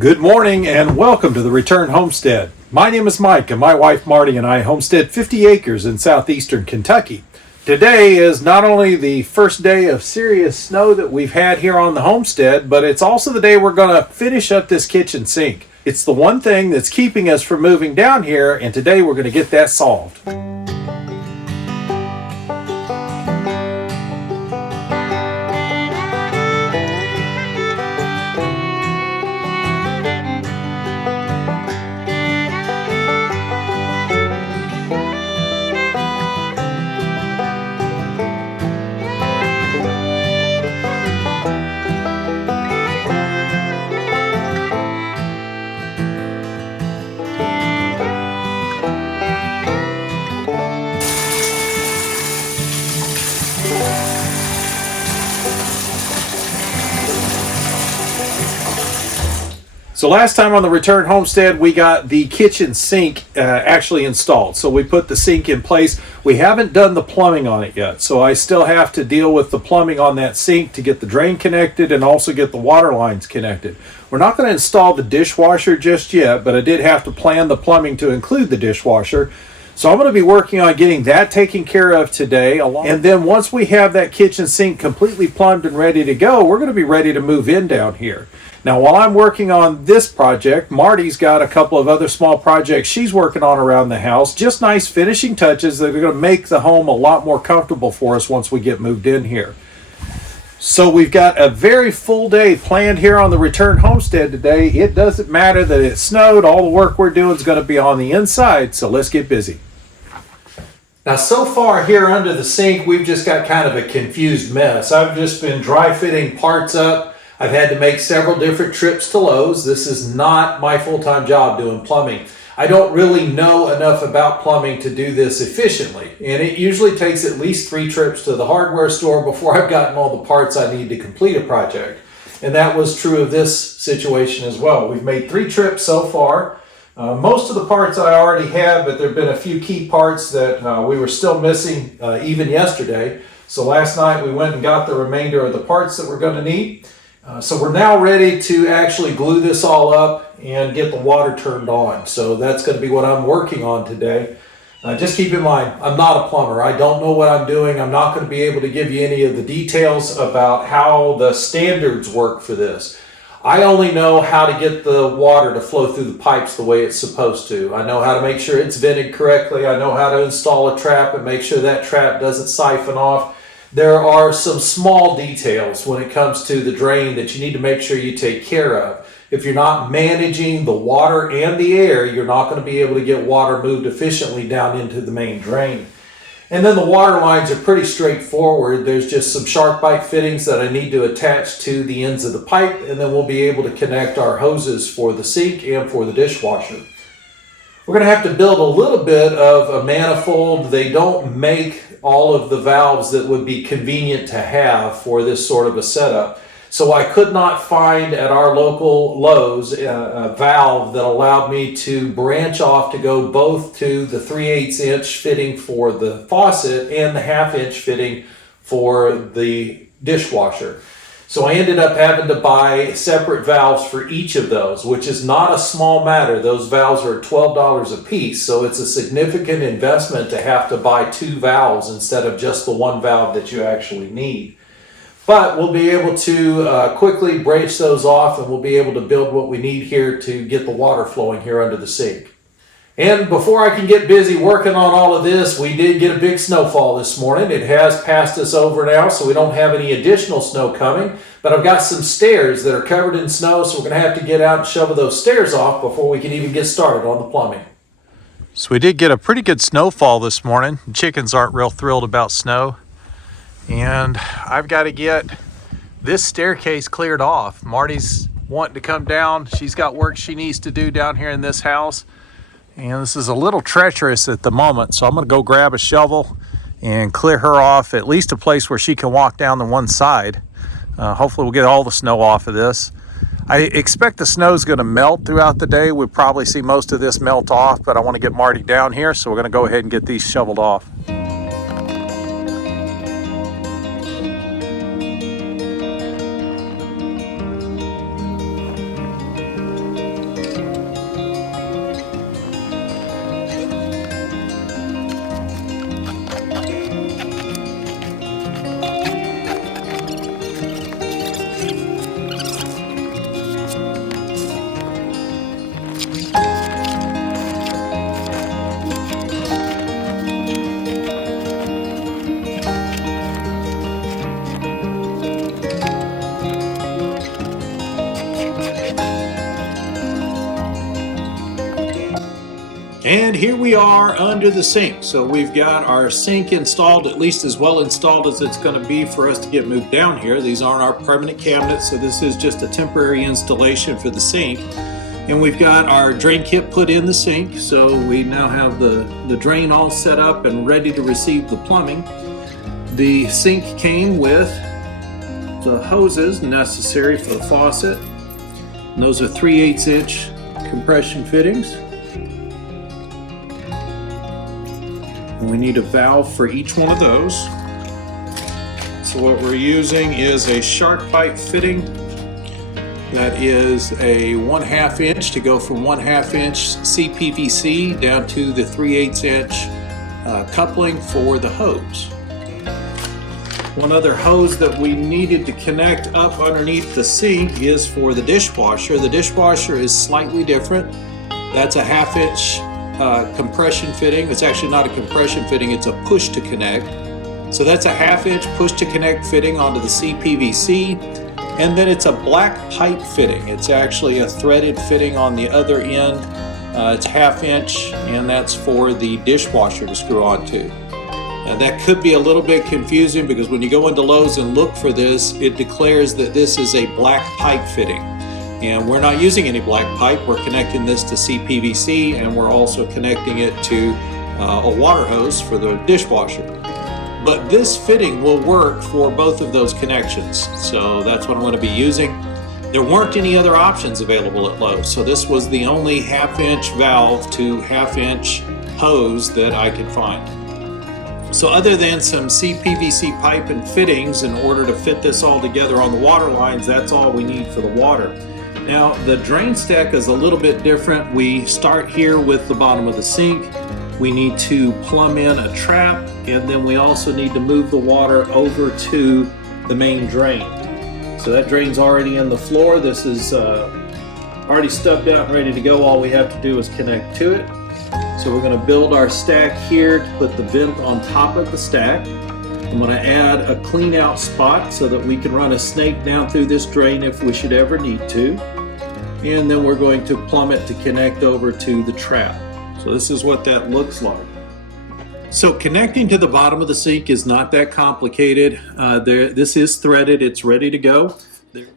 Good morning and welcome to the Return Homestead. My name is Mike and my wife Marty and I homestead 50 acres in southeastern Kentucky. Today is not only the first day of serious snow that we've had here on the homestead, but it's also the day we're going to finish up this kitchen sink. It's the one thing that's keeping us from moving down here, and today we're going to get that solved. So last time on the Return Homestead, we got the kitchen sink actually installed. So we put the sink in place. We haven't done the plumbing on it yet. So I still have to deal with the plumbing on that sink to get the drain connected and also get the water lines connected. We're not going to install the dishwasher just yet, but I did have to plan the plumbing to include the dishwasher. So I'm going to be working on getting that taken care of today. And then once we have that kitchen sink completely plumbed and ready to go, we're going to be ready to move in down here. Now, while I'm working on this project, Marty's got a couple of other small projects she's working on around the house. Just nice finishing touches that are going to make the home a lot more comfortable for us once we get moved in here. So we've got a very full day planned here on the Return Homestead today. It doesn't matter that it snowed. All the work we're doing is going to be on the inside, so let's get busy. Now, so far here under the sink, we've just got kind of a confused mess. I've just been dry fitting parts up. I've had to make several different trips to Lowe's. This is not my full-time job doing plumbing. I don't really know enough about plumbing to do this efficiently, and it usually takes at least 3 trips to the hardware store before I've gotten all the parts I need to complete a project. And that was true of this situation as well. We've made 3 trips so far. Most of the parts I already have, but there have been a few key parts that we were still missing even yesterday. So last night we went and got the remainder of the parts that we're going to need. So we're now ready to actually glue this all up and get the water turned on. So that's going to be what I'm working on today. Just keep in mind, I'm not a plumber. I don't know what I'm doing. I'm not going to be able to give you any of the details about how the standards work for this. I only know how to get the water to flow through the pipes the way it's supposed to. I know how to make sure it's vented correctly. I know how to install a trap and make sure that trap doesn't siphon off. There are some small details when it comes to the drain that you need to make sure you take care of. If you're not managing the water and the air, you're not going to be able to get water moved efficiently down into the main drain. And then the water lines are pretty straightforward. There's just some shark bite fittings that I need to attach to the ends of the pipe, and then we'll be able to connect our hoses for the sink and for the dishwasher. We're going to have to build a little bit of a manifold. They don't make all of the valves that would be convenient to have for this sort of a setup. So I could not find at our local Lowe's a valve that allowed me to branch off to go both to the 3/8 inch fitting for the faucet and the 1/2 inch fitting for the dishwasher. So I ended up having to buy separate valves for each of those, which is not a small matter. Those valves are $12 a piece, so it's a significant investment to have to buy 2 valves instead of just the 1 valve that you actually need. But we'll be able to quickly branch those off, and we'll be able to build what we need here to get the water flowing here under the sink. And before I can get busy working on all of this, we did get a big snowfall this morning. It has passed us over now, so we don't have any additional snow coming. But I've got some stairs that are covered in snow, so we're going to have to get out and shovel those stairs off before we can even get started on the plumbing. So we did get a pretty good snowfall this morning. Chickens aren't real thrilled about snow. And I've got to get this staircase cleared off. Marty's wanting to come down. She's got work she needs to do down here in this house. And this is a little treacherous at the moment, so I'm going to go grab a shovel and clear her off, at least a place where she can walk down the one side. Hopefully we'll get all the snow off of this. I expect the snow is going to melt throughout the day. We'll probably see most of this melt off, but I want to get Marty down here, so we're going to go ahead and get these shoveled off. And here we are under the sink. So we've got our sink installed, at least as well installed as it's going to be for us to get moved down here. These aren't our permanent cabinets, so this is just a temporary installation for the sink. And we've got our drain kit put in the sink, so we now have the drain all set up and ready to receive the plumbing. The sink came with the hoses necessary for the faucet. And those are 3/8 inch compression fittings. And we need a valve for each one of those. So what we're using is a shark pipe fitting that is a 1/2 inch to go from 1/2 inch CPVC down to the 3/8 inch coupling for the hose. One other hose that we needed to connect up underneath the sink is for the dishwasher. The dishwasher is slightly different. That's a 1/2 inch compression fitting. It's actually not a compression fitting, it's a push to connect. So that's a 1/2 inch push to connect fitting onto the CPVC. And then it's a black pipe fitting. It's actually a threaded fitting on the other end. It's 1/2 inch, and that's for the dishwasher to screw onto. Now that could be a little bit confusing because when you go into Lowe's and look for this, it declares that this is a black pipe fitting. And we're not using any black pipe. We're connecting this to CPVC, and we're also connecting it to a water hose for the dishwasher. But this fitting will work for both of those connections. So that's what I'm going to be using. There weren't any other options available at Lowe's. So this was the only 1/2 inch valve to 1/2 inch hose that I could find. So other than some CPVC pipe and fittings in order to fit this all together on the water lines, that's all we need for the water. Now the drain stack is a little bit different. We start here with the bottom of the sink. We need to plumb in a trap, and then we also need to move the water over to the main drain. So that drain's already in the floor. This is already stubbed out and ready to go. All we have to do is connect to it. So we're going to build our stack here to put the vent on top of the stack. I'm going to add a clean out spot so that we can run a snake down through this drain if we should ever need to. And then we're going to plumb it to connect over to the trap. So this is what that looks like. So connecting to the bottom of the sink is not that complicated. This is threaded, it's ready to go.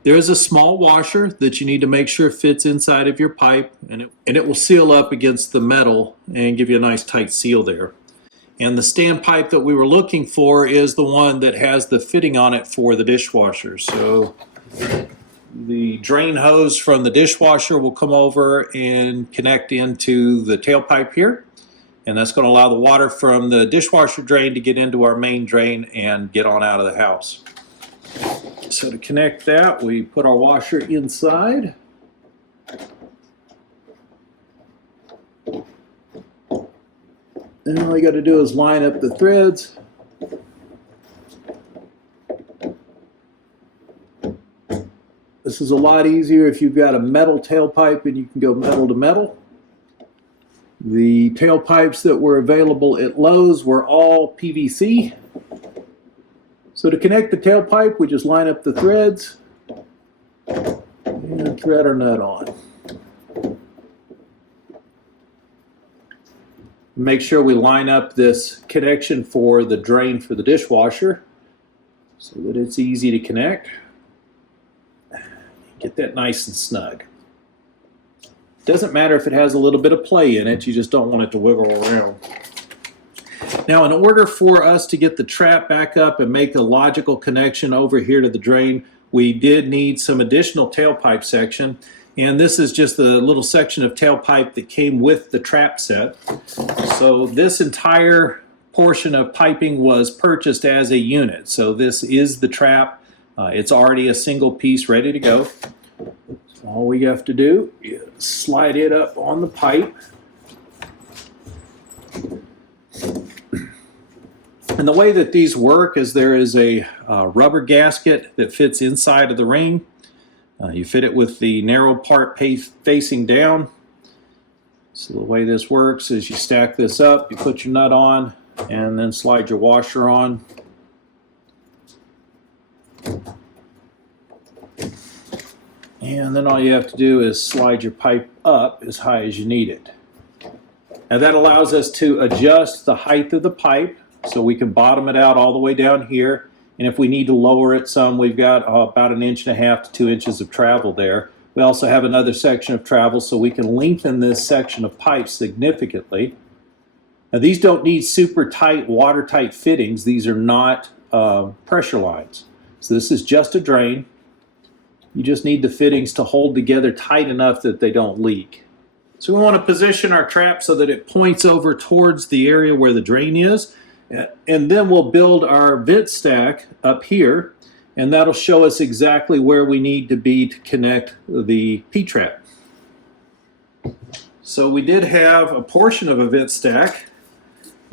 There is a small washer that you need to make sure fits inside of your pipe, and it will seal up against the metal and give you a nice tight seal there. And the standpipe that we were looking for is the one that has the fitting on it for the dishwasher. So the drain hose from the dishwasher will come over and connect into the tailpipe here. And that's going to allow the water from the dishwasher drain to get into our main drain and get on out of the house. So to connect that, we put our washer inside. And all you got to do is line up the threads. This is a lot easier if you've got a metal tailpipe and you can go metal to metal. The tailpipes that were available at Lowe's were all PVC. So to connect the tailpipe, we just line up the threads and thread our nut on. Make sure we line up this connection for the drain for the dishwasher so that it's easy to connect. Get that nice and snug. Doesn't matter if it has a little bit of play in it, you just don't want it to wiggle around. Now, in order for us to get the trap back up and make a logical connection over here to the drain, we did need some additional tailpipe section. And this is just the little section of tailpipe that came with the trap set. So this entire portion of piping was purchased as a unit. So this is the trap. It's already a single piece ready to go. So all we have to do is slide it up on the pipe. And the way that these work is there is a rubber gasket that fits inside of the ring. You fit it with the narrow part facing down. So the way this works is you stack this up, you put your nut on, and then slide your washer on. And then all you have to do is slide your pipe up as high as you need it. And that allows us to adjust the height of the pipe, so we can bottom it out all the way down here. And if we need to lower it some, we've got about 1.5 inches to 2 inches of travel there. We also have another section of travel, so we can lengthen this section of pipe significantly. Now, these don't need super tight, watertight fittings. These are not pressure lines. So this is just a drain. You just need the fittings to hold together tight enough that they don't leak. So we want to position our trap so that it points over towards the area where the drain is. And then we'll build our vent stack up here, and that'll show us exactly where we need to be to connect the P-trap. So we did have a portion of a vent stack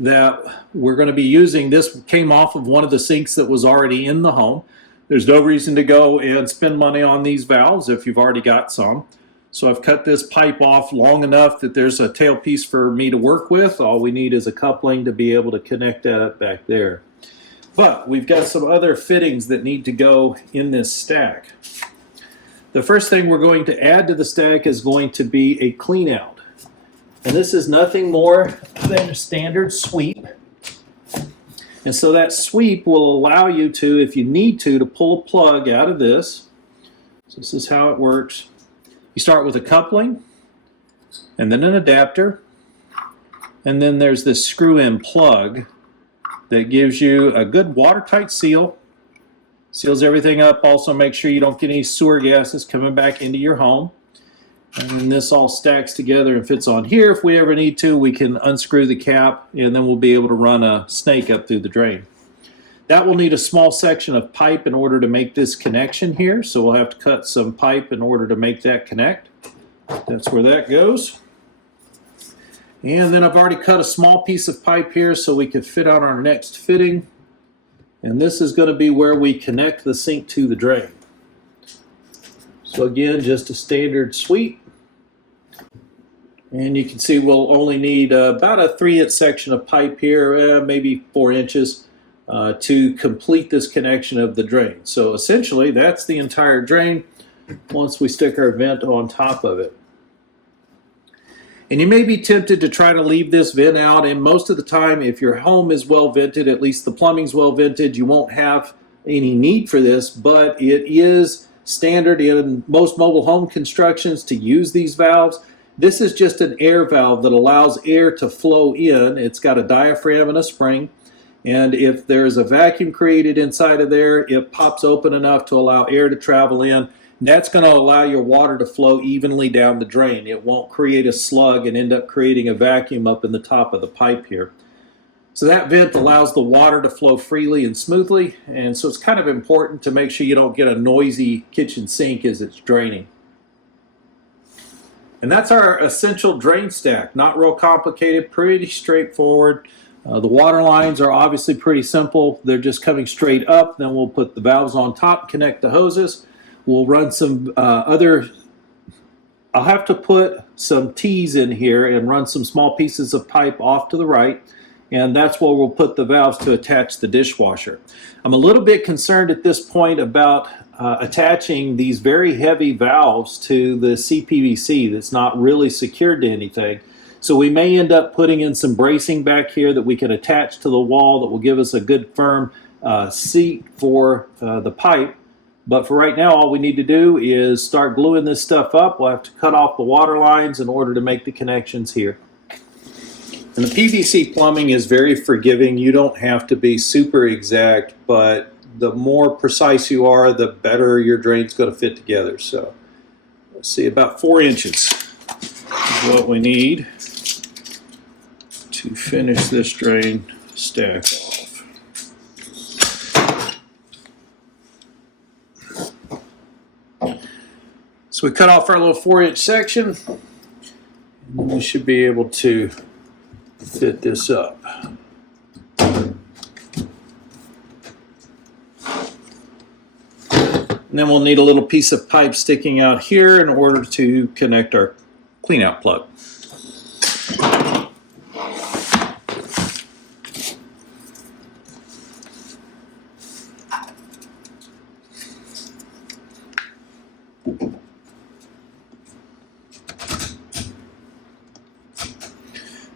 that we're going to be using. This came off of one of the sinks that was already in the home. There's no reason to go and spend money on these valves if you've already got some. So I've cut this pipe off long enough that there's a tailpiece for me to work with. All we need is a coupling to be able to connect that up back there. But we've got some other fittings that need to go in this stack. The first thing we're going to add to the stack is going to be a clean out. And this is nothing more than a standard sweep. And so that sweep will allow you to, if you need to pull a plug out of this. So this is how it works. You start with a coupling, and then an adapter, and then there's this screw-in plug that gives you a good watertight seal. Seals everything up. Also make sure you don't get any sewer gases coming back into your home. And then this all stacks together and fits on here. If we ever need to, we can unscrew the cap, and then we'll be able to run a snake up through the drain. That will need a small section of pipe in order to make this connection here, so we'll have to cut some pipe in order to make that connect. That's where that goes. And then I've already cut a small piece of pipe here so we can fit on our next fitting. And this is going to be where we connect the sink to the drain. So again, just a standard sweep. And you can see we'll only need about a 3-inch section of pipe here, maybe 4 inches. To complete this connection of the drain. So essentially that's the entire drain once we stick our vent on top of it. And you may be tempted to try to leave this vent out, and most of the time if your home is well vented, at least the plumbing's well vented, you won't have any need for this, but it is standard in most mobile home constructions to use these valves. This is just an air valve that allows air to flow in. It's got a diaphragm and a spring. And if there's a vacuum created inside of there, it pops open enough to allow air to travel in. That's going to allow your water to flow evenly down the drain. It won't create a slug and end up creating a vacuum up in the top of the pipe here. So that vent allows the water to flow freely and smoothly. And so it's kind of important to make sure you don't get a noisy kitchen sink as it's draining. And that's our essential drain stack. Not real complicated, pretty straightforward. The water lines are obviously pretty simple. They're just coming straight up. Then we'll put the valves on top, connect the hoses. We'll run some I'll have to put some T's in here and run some small pieces of pipe off to the right. And that's where we'll put the valves to attach the dishwasher. I'm a little bit concerned at this point about attaching these very heavy valves to the CPVC that's not really secured to anything. So we may end up putting in some bracing back here that we can attach to the wall that will give us a good firm seat for the pipe. But for right now, all we need to do is start gluing this stuff up. We'll have to cut off the water lines in order to make the connections here. And the PVC plumbing is very forgiving. You don't have to be super exact, but the more precise you are, the better your drain's going to fit together. So let's see, about 4 inches is what we need to finish this drain stack off. So we cut off our little 4-inch section, and we should be able to fit this up. And then we'll need a little piece of pipe sticking out here in order to connect our clean out plug.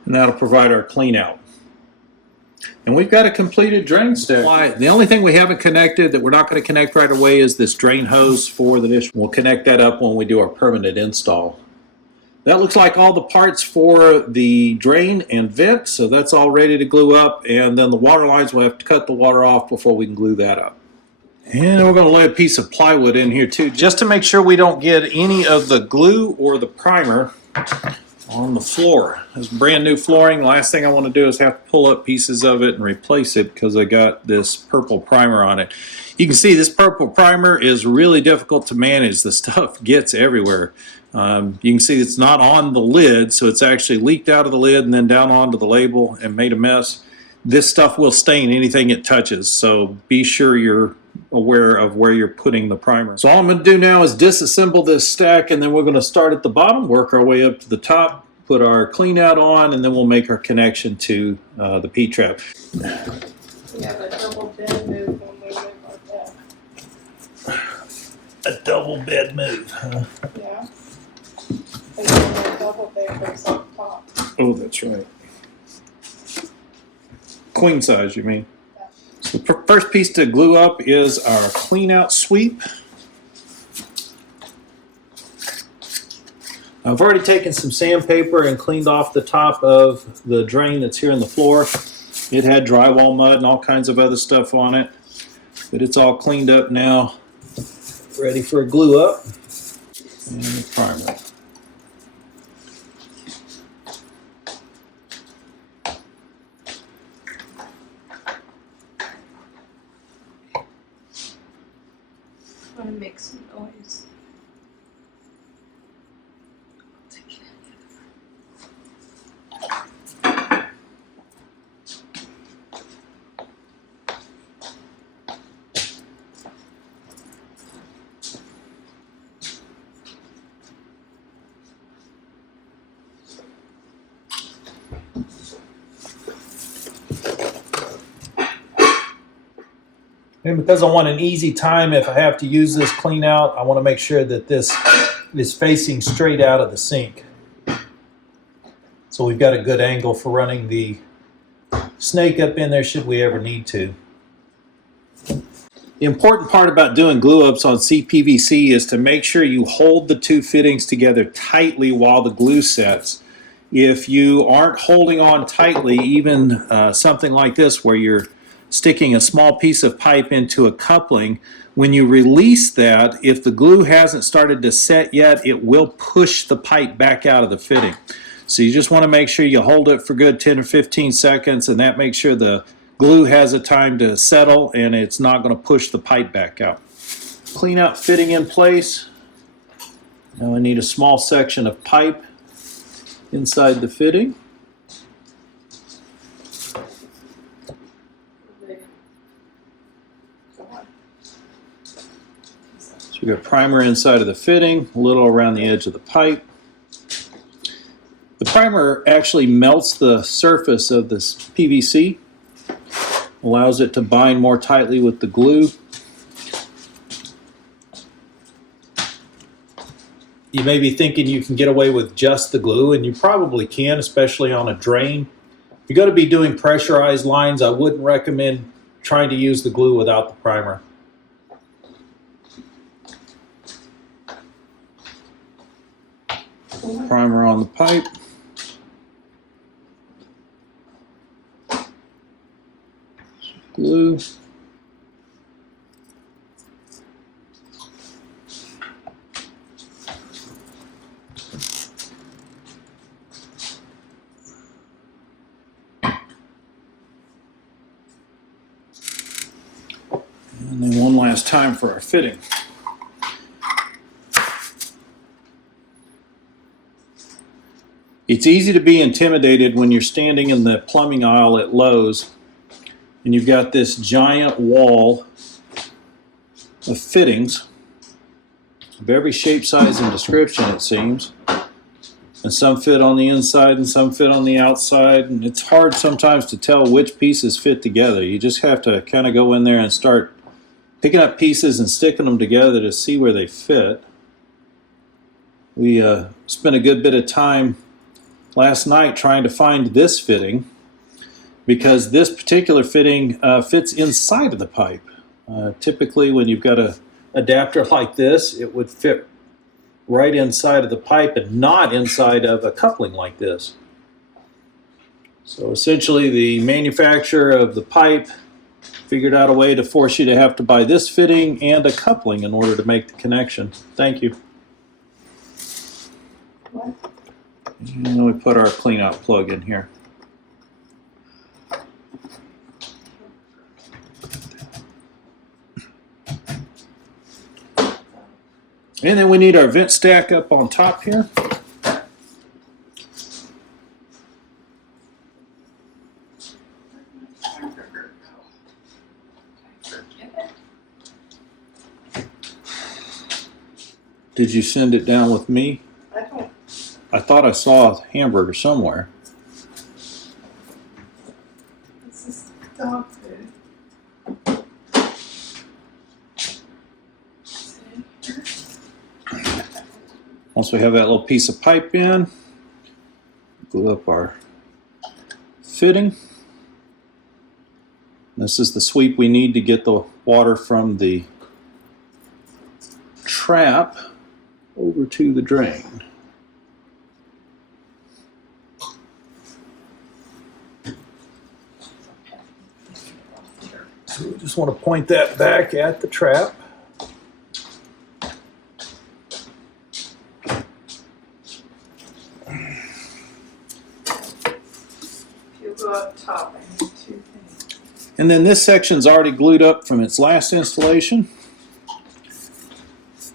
And and that'll provide our clean out. And we've got a completed drain stack. The only thing we haven't connected that we're not going to connect right away is this drain hose for the dish. We'll connect that up when we do our permanent install. That looks like all the parts for the drain and vent, so that's all ready to glue up, and then the water lines, we'll have to cut the water off before we can glue that up. And we're going to lay a piece of plywood in here too, just to make sure we don't get any of the glue or the primer on the floor. This brand new flooring. Last thing I want to do is have to pull up pieces of it and replace it because I got this purple primer on it. You can see this purple primer is really difficult to manage. The stuff gets everywhere. You can see it's not on the lid, so it's actually leaked out of the lid and then down onto the label and made a mess. This stuff will stain anything it touches, so be sure you're aware of where you're putting the primer. So all I'm going to do now is disassemble this stack, and then we're going to start at the bottom, work our way up to the top, put our clean out on, and then we'll make our connection to the P-trap. We have a double bed move when we live like that. A double bed move, huh? Yeah. And then the double bed goes on top. Oh, that's right. Queen size, you mean? Yeah. So the first piece to glue up is our clean out sweep. I've already taken some sandpaper and cleaned off the top of the drain that's here in the floor. It had drywall mud and all kinds of other stuff on it, but it's all cleaned up now, ready for a glue up and a primer. I'm gonna make some noise. And because I want an easy time, if I have to use this clean out, I want to make sure that this is facing straight out of the sink. So we've got a good angle for running the snake up in there should we ever need to. The important part about doing glue ups on CPVC is to make sure you hold the two fittings together tightly while the glue sets. If you aren't holding on tightly, even something like this where you're sticking a small piece of pipe into a coupling, when you release that, if the glue hasn't started to set yet, it will push the pipe back out of the fitting. So you just want to make sure you hold it for good 10 or 15 seconds, and that makes sure the glue has a time to settle and it's not going to push the pipe back out. Clean out fitting in place. Now I need a small section of pipe inside the fitting. So we got primer inside of the fitting, a little around the edge of the pipe. The primer actually melts the surface of this PVC, allows it to bind more tightly with the glue. You may be thinking you can get away with just the glue, and you probably can, especially on a drain. If you're going to be doing pressurized lines, I wouldn't recommend trying to use the glue without the primer. Primer on the pipe. Glue. And then one last time for our fitting. It's easy to be intimidated when you're standing in the plumbing aisle at Lowe's and you've got this giant wall of fittings of every shape, size, and description, it seems. And some fit on the inside and some fit on the outside, and it's hard sometimes to tell which pieces fit together. You just have to kind of go in there and start picking up pieces and sticking them together to see where they fit. We spent a good bit of time last night trying to find this fitting, because this particular fitting fits inside of the pipe. Typically when you've got an adapter like this, it would fit right inside of the pipe and not inside of a coupling like this. So essentially the manufacturer of the pipe figured out a way to force you to have to buy this fitting and a coupling in order to make the connection. Thank you. What? And then we put our clean out plug in here. And then we need our vent stack up on top here. Did you send it down with me? I don't. I thought I saw a hamburger somewhere. This is dog food. Once we have that little piece of pipe in, glue up our fitting. This is the sweep we need to get the water from the trap over to the drain. So we just want to point that back at the trap. If you go up top, I need 2 things. And then this section's already glued up from its last installation.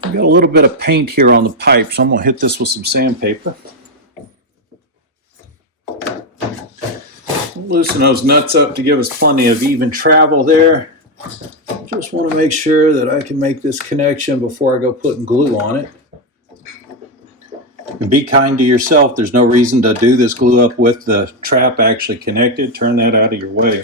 I've got a little bit of paint here on the pipe, so I'm going to hit this with some sandpaper. Loosen those nuts up to give us plenty of even travel there. Just want to make sure that I can make this connection before I go putting glue on it. And be kind to yourself. There's no reason to do this glue up with the trap actually connected. Turn that out of your way.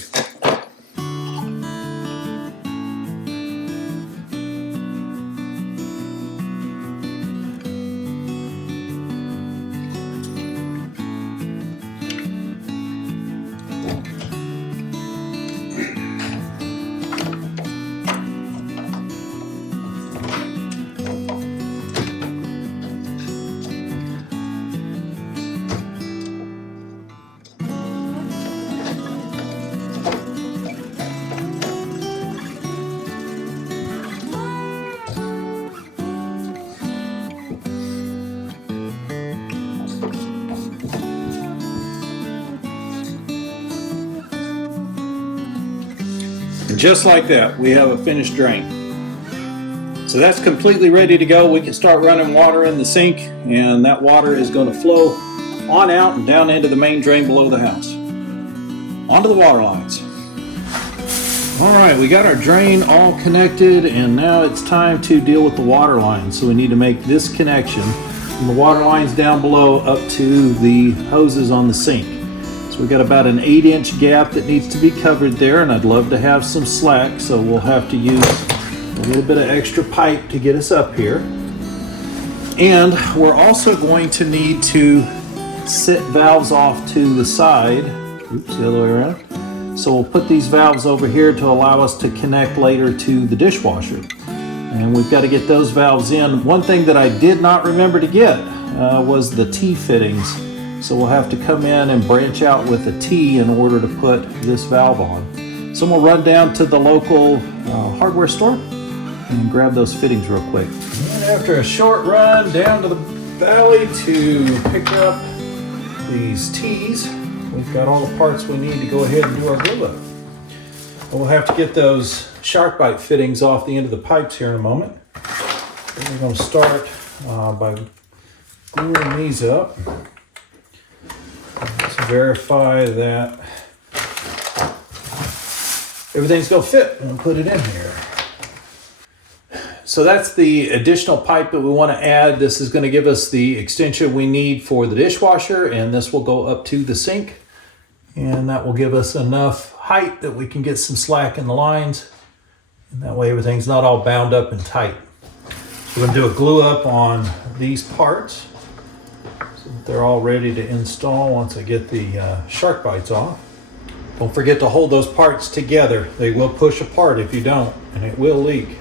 And just like that, we have a finished drain. So that's completely ready to go. We can start running water in the sink, and that water is going to flow on out and down into the main drain below the house. Onto the water lines. All right, we got our drain all connected, and now it's time to deal with the water lines. So we need to make this connection from the water lines down below up to the hoses on the sink. So we've got about an 8-inch gap that needs to be covered there, and I'd love to have some slack, so we'll have to use a little bit of extra pipe to get us up here. And we're also going to need to set valves off to the side. Oops, the other way around. So we'll put these valves over here to allow us to connect later to the dishwasher. And we've got to get those valves in. One thing that I did not remember to get was the T fittings. So we'll have to come in and branch out with a T in order to put this valve on. So we'll run down to the local hardware store and grab those fittings real quick. And after a short run down to the valley to pick up these T's, we've got all the parts we need to go ahead and do our glue up. We'll have to get those shark bite fittings off the end of the pipes here in a moment. And we're going to start by gluing these up. Let's verify that everything's going to fit and put it in here. So that's the additional pipe that we want to add. This is going to give us the extension we need for the dishwasher, and this will go up to the sink. And that will give us enough height that we can get some slack in the lines. And that way everything's not all bound up and tight. So we're going to do a glue up on these parts. So that they're all ready to install once I get the shark bites off. Don't forget to hold those parts together. They will push apart if you don't, and it will leak.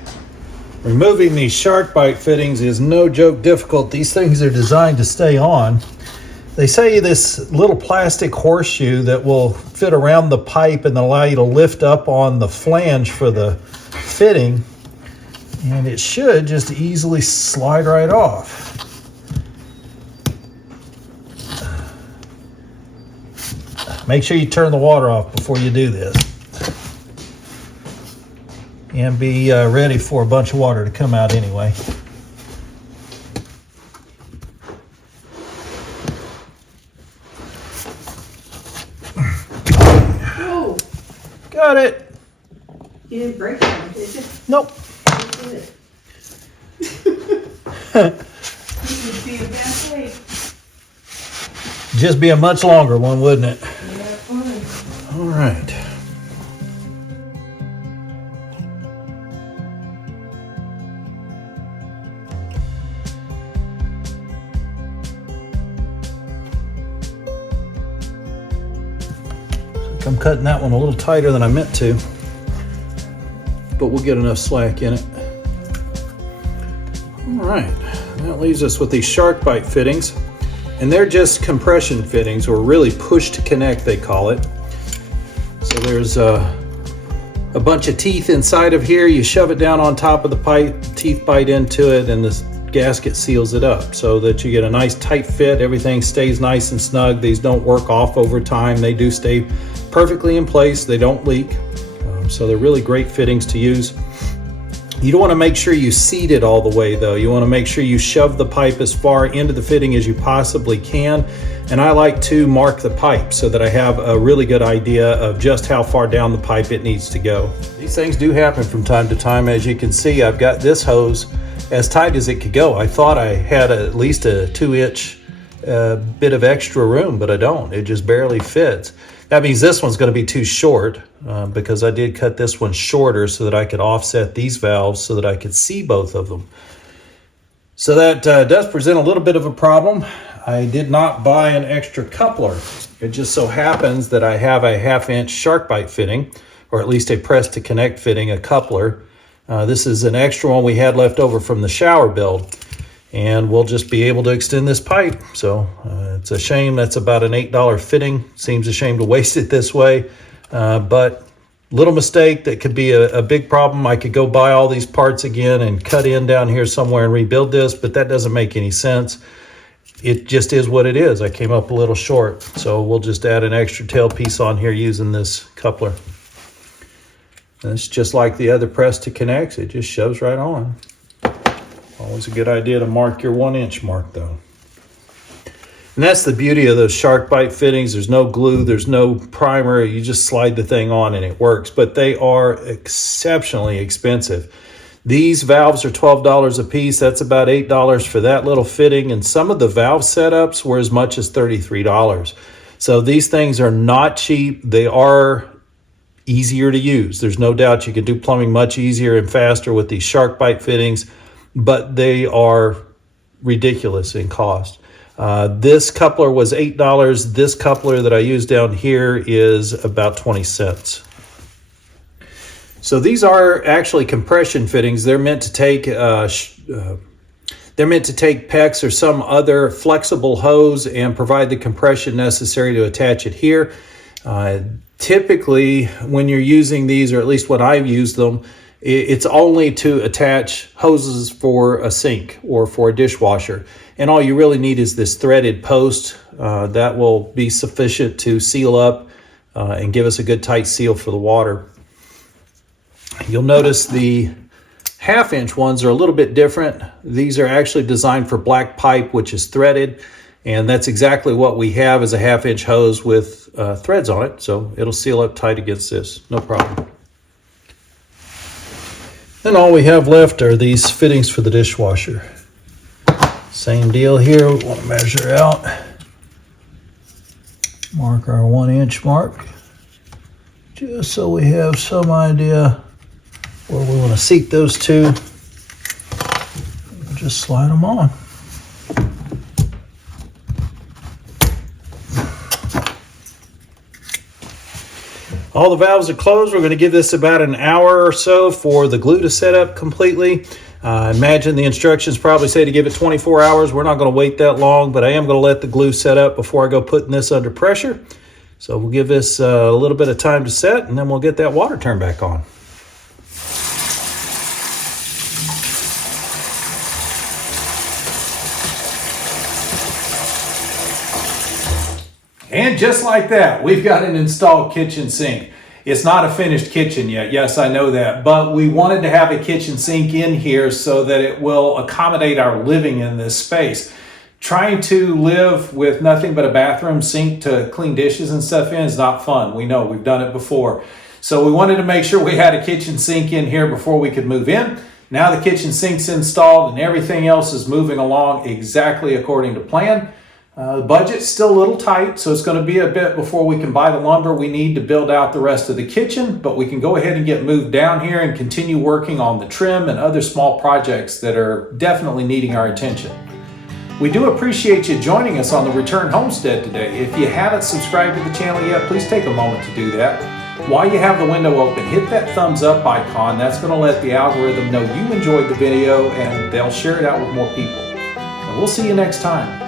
Removing these shark bite fittings is no joke difficult. These things are designed to stay on. They say this little plastic horseshoe that will fit around the pipe and allow you to lift up on the flange for the fitting, and it should just easily slide right off. Make sure you turn the water off before you do this. And be ready for a bunch of water to come out anyway. Whoa, Got it. you didn't break them, did you? Nope. Good. This would be the best way. Just be a much longer one, wouldn't it? Yeah, fine. All right. I'm cutting that one a little tighter than I meant to, but we'll get enough slack in it. All right, that leaves us with these shark bite fittings, and they're just compression fittings, or really push to connect they call it. So there's a bunch of teeth inside of here. You shove it down on top of the pipe, teeth bite into it, and this gasket seals it up so that you get a nice tight fit. Everything stays nice and snug. These don't work off over time. They do stay perfectly in place. They don't leak. So they're really great fittings to use. You don't want to make sure you seat it all the way though. You want to make sure you shove the pipe as far into the fitting as you possibly can. And I like to mark the pipe so that I have a really good idea of just how far down the pipe it needs to go. These things do happen from time to time. As you can see, I've got this hose as tight as it could go. I thought I had at least a 2-inch bit of extra room, but I don't. It just barely fits. That means this one's going to be too short because I did cut this one shorter so that I could offset these valves so that I could see both of them. So that does present a little bit of a problem. I did not buy an extra coupler. It just so happens that I have a 1/2-inch shark bite fitting, or at least a press to connect fitting, a coupler. This is an extra one we had left over from the shower build, and we'll just be able to extend this pipe. So it's a shame that's about an $8 fitting. Seems a shame to waste it this way, but little mistake that could be a big problem. I could go buy all these parts again and cut in down here somewhere and rebuild this, but that doesn't make any sense. It just is what it is. I came up a little short, so we'll just add an extra tail piece on here using this coupler. And it's just like the other press to connects. It just shoves right on. Always a good idea to mark your 1-inch mark though. And that's the beauty of those shark bite fittings. There's no glue, there's no primer. You just slide the thing on and it works, but they are exceptionally expensive. These valves are $12 a piece. That's about $8 for that little fitting. And some of the valve setups were as much as $33. So these things are not cheap. They are easier to use. There's no doubt you can do plumbing much easier and faster with these shark bite fittings, but they are ridiculous in cost. This coupler was $8. This coupler that I use down here is about 20 cents. So these are actually compression fittings. They're meant to take PEX or some other flexible hose and provide the compression necessary to attach it here. Typically, when you're using these, or at least when I've used them, it's only to attach hoses for a sink or for a dishwasher. And all you really need is this threaded post that will be sufficient to seal up and give us a good tight seal for the water. You'll notice the 1/2-inch ones are a little bit different. These are actually designed for black pipe, which is threaded. And that's exactly what we have, is a 1/2-inch hose with threads on it. So it'll seal up tight against this, no problem. Then all we have left are these fittings for the dishwasher. Same deal here. We want to measure out, mark our 1-inch mark, just so we have some idea where we want to seat those two. Just slide them on. All the valves are closed. We're going to give this about an hour or so for the glue to set up completely. Imagine the instructions probably say to give it 24 hours. We're not going to wait that long, but I am going to let the glue set up before I go putting this under pressure. So we'll give this a little bit of time to set, and then we'll get that water turned back on. And just like that, we've got an installed kitchen sink. It's not a finished kitchen yet. Yes, I know that. But we wanted to have a kitchen sink in here so that it will accommodate our living in this space. Trying to live with nothing but a bathroom sink to clean dishes and stuff in is not fun. We know, we've done it before. So we wanted to make sure we had a kitchen sink in here before we could move in. Now the kitchen sink's installed and everything else is moving along exactly according to plan. The budget's still a little tight, so it's going to be a bit before we can buy the lumber we need to build out the rest of the kitchen, but we can go ahead and get moved down here and continue working on the trim and other small projects that are definitely needing our attention. We do appreciate you joining us on the Return Homestead today. If you haven't subscribed to the channel yet, please take a moment to do that. While you have the window open, hit that thumbs up icon. That's going to let the algorithm know you enjoyed the video and they'll share it out with more people. And we'll see you next time.